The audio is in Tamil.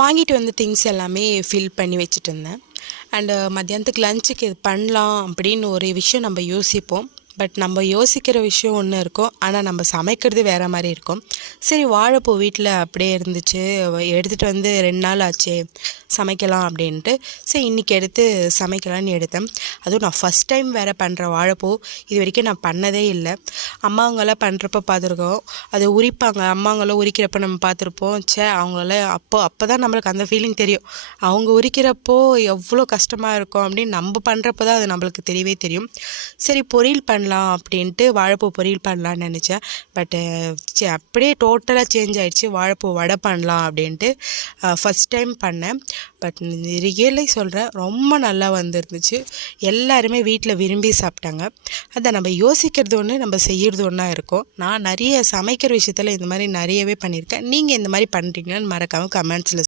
வாங்கிட்டு வந்த திங்ஸ் எல்லாமே ஃபில் பண்ணி வச்சுட்டு இருந்தேன். அண்டு மத்தியானத்துக்கு லஞ்சுக்கு இது பண்ணலாம் அப்படின்னு ஒரு விஷயம் நம்ம யோசிப்போம். பட் நம்ம யோசிக்கிற விஷயம் ஒன்று இருக்கும், ஆனால் நம்ம சமைக்கிறது வேறு மாதிரி இருக்கும். சரி, வாழைப்பூ வீட்டில் அப்படியே இருந்துச்சு, எடுத்துகிட்டு வந்து 2 நாள் ஆச்சு, சமைக்கலாம் அப்படின்ட்டு சரி இன்றைக்கி எடுத்து சமைக்கலான்னு எடுத்தேன். அதுவும் நான் ஃபஸ்ட் டைம் வேறு பண்ணுற வாழைப்பூ. இது வரைக்கும் நான் பண்ணதே இல்லை. அம்மாவங்களாம் பண்ணுறப்ப பார்த்துருக்கோம், அதை உரிப்பாங்க. அம்மாவங்களாம் உரிக்கிறப்ப நம்ம பார்த்துருப்போம். அவங்களாம் அப்போ தான் நம்மளுக்கு அந்த ஃபீலிங் தெரியும். அவங்க உரிக்கிறப்போ எவ்வளோ கஷ்டமாக இருக்கும் அப்படின்னு நம்ம பண்ணுறப்ப தான் அது நம்மளுக்கு தெரியவே தெரியும். சரி, பொரியல் பண்ணலாம் அப்படின்ட்டு வாழைப்பூ பொரியல் பண்ணலான்னு நினச்சேன். பட்டு அப்படியே டோட்டலாக சேஞ்ச் ஆகிடுச்சு. வாழைப்பூ வடை பண்ணலாம் அப்படின்ட்டு ஃபஸ்ட் டைம் பண்ணேன். பட் ரியலே சொல்கிறேன், ரொம்ப நல்லா வந்துருந்துச்சு. எல்லாருமே வீட்டில் விரும்பி சாப்பிட்டாங்க. அதை நம்ம யோசிக்கிறது ஒன்று, நம்ம செய்கிறது ஒன்றா இருக்கும். நான் நிறைய சமைக்கிற விஷயத்தில் இந்த மாதிரி நிறையவே பண்ணியிருக்கேன். நீங்கள் இந்த மாதிரி பண்ணுறீங்கன்னு மறக்காமல் கமெண்ட்ஸில்